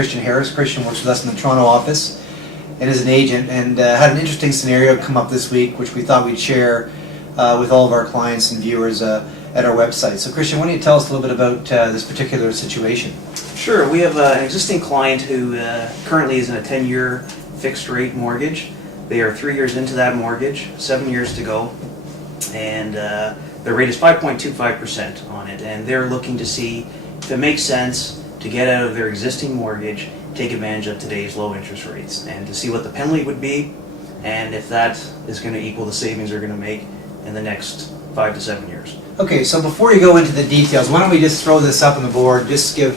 Christian Harris. Christian works with us in the Toronto office and is an agent, and had an interesting scenario come up this week which we thought we'd share with all of our clients and viewers at our website. So Christian, why don't you tell us a little bit about this particular situation? Sure. We have an existing client who currently is in a 10-year fixed rate mortgage. They are 3 years into that mortgage, 7 years to go, and their rate is 5.25% on it, and they're looking to see if it makes sense to get out of their existing mortgage, take advantage of today's low interest rates, and to see what the penalty would be, and if that is going to equal the savings they're going to make in the next 5 to 7 years. Okay, so before you go into the details, why don't we just throw this up on the board, just give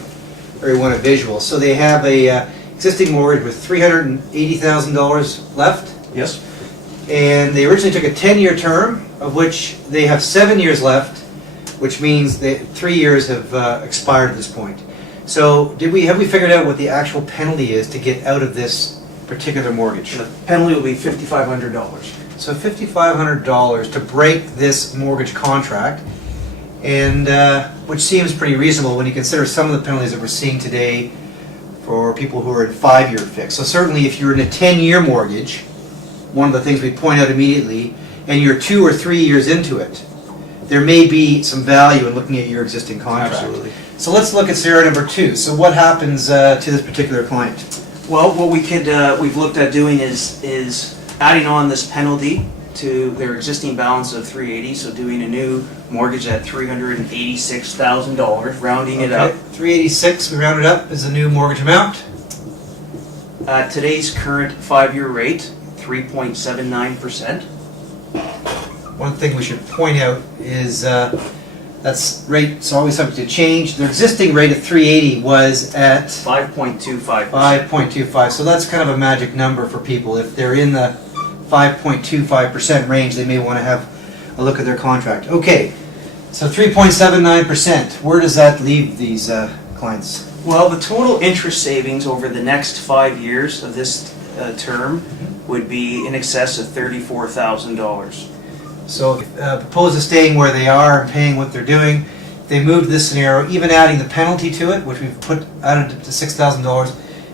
everyone a visual. So they have a existing mortgage with $380,000 left, Yes. and they originally took a 10-year term, of which they have 7 years left, which means that 3 years have expired at this point. So have we figured out what the actual penalty is to get out of this particular mortgage? The penalty will be $5,500. So $5,500 to break this mortgage contract, and which seems pretty reasonable when you consider some of the penalties that we're seeing today for people who are in 5-year fix. So certainly if you're in a 10-year mortgage, one of the things we point out immediately, and you're 2 or 3 years into it, there may be some value in looking at your existing contract. Absolutely. So let's look at scenario number 2. So what happens to this particular client? Well, what we've looked at doing is adding on this penalty to their existing balance of $380,000, so doing a new mortgage at $386,000, rounding it up. $386,000, we round it up, is the new mortgage amount. At today's current 5-year rate, 3.79%. One thing we should point out is that's rate's always subject to change. Their existing rate at $380,000 was at 5.25%. 5.25. So that's kind of a magic number for people. If they're in the 5.25% range, they may want to have a look at their contract. Okay, so 3.79%. Where does that leave these clients? Well, the total interest savings over the next 5 years of this term would be in excess of $34,000. So opposed to staying where they are and paying what they're doing, if they move this scenario, even adding the penalty to it, which we've added to $6,000,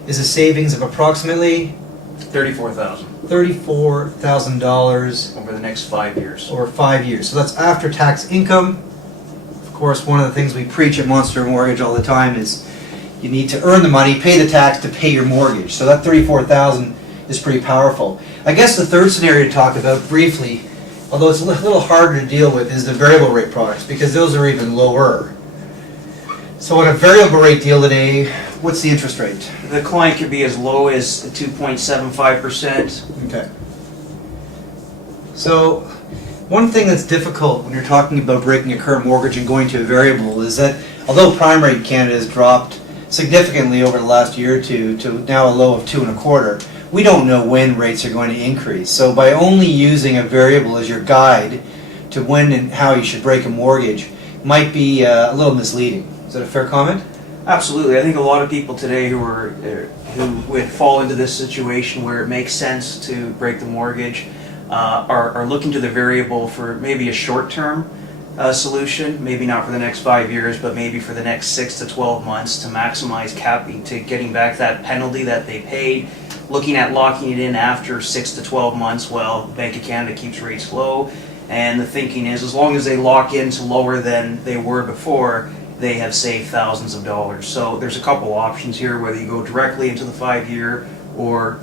is a savings of approximately $34,000 $34,000 over the next 5 years. over 5 years. So that's after tax income. Of course, one of the things we preach at Monster Mortgage all the time is you need to earn the money, pay the tax to pay your mortgage. So that $34,000 is pretty powerful. I guess the third scenario to talk about briefly, although it's a little harder to deal with, is the variable rate products, because those are even lower. So on a variable rate deal today, what's the interest rate? The client could be as low as 2.75%. Okay. So one thing that's difficult when you're talking about breaking a current mortgage and going to a variable is that although prime rate in Canada has dropped significantly over the last year or two to now a low of 2.25, we don't know when rates are going to increase. So by only using a variable as your guide to when and how you should break a mortgage might be a little misleading. Is that a fair comment? Absolutely. I think a lot of people today who would fall into this situation where it makes sense to break the mortgage are looking to the variable for maybe a short-term solution, maybe not for the next 5 years, but maybe for the next 6 to 12 months to maximize capping, to getting back that penalty that they paid, looking at locking it in after 6 to 12 months while Bank of Canada keeps rates low. And the thinking is as long as they lock in to lower than they were before, they have saved thousands of dollars. So there's a couple options here, whether you go directly into the 5-year or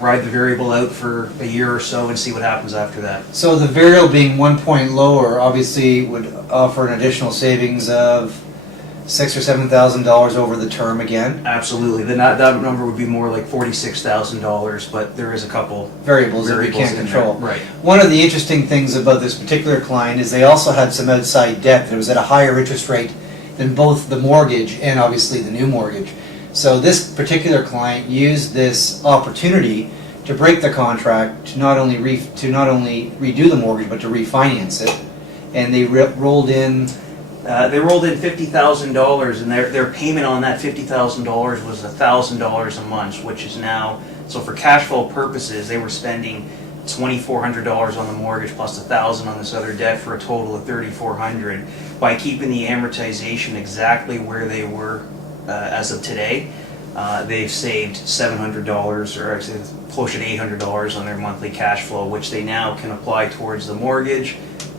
ride the variable out for a year or so and see what happens after that. So the variable being 1 point lower obviously would offer an additional savings of $6,000 or $7,000 over the term again. Absolutely. Then that number would be more like $46,000, but there is a couple Variables that we can't control. Right. One of the interesting things about this particular client is they also had some outside debt that was at a higher interest rate than both the mortgage and obviously the new mortgage. So this particular client used this opportunity to break the contract to not only redo the mortgage but to refinance it, and they rolled in. They rolled in $50,000, and their payment on that $50,000 was $1,000 a month, which is now, so for cash flow purposes, they were spending $2,400 on the mortgage plus $1,000 on this other debt for a total of $3,400. By keeping the amortization exactly where they were as of today, they've saved $700 or actually closer to $800 on their monthly cash flow, which they now can apply towards the mortgage.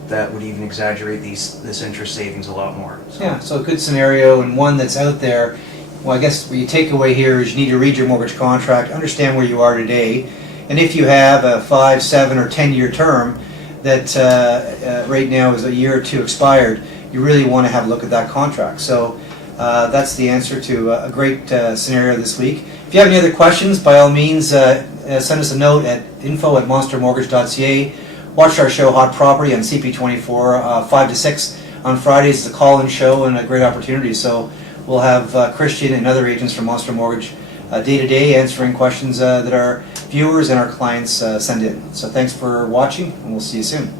That would even exaggerate this interest savings a lot more. So. Yeah, so a good scenario and one that's out there. Well, I guess what you take away here is you need to read your mortgage contract, understand where you are today, and if you have a 5, 7, or 10-year term that right now is a year or two expired, you really want to have a look at that contract. So that's the answer to a great scenario this week. If you have any other questions, by all means, send us a note at info@MonsterMortgage.ca. Watch our show Hot Property on CP24 5 to 6 on Fridays. It's a call-in show and a great opportunity. So we'll have Christian and other agents from Monster Mortgage day to day answering questions that our viewers and our clients send in. So thanks for watching, and we'll see you soon.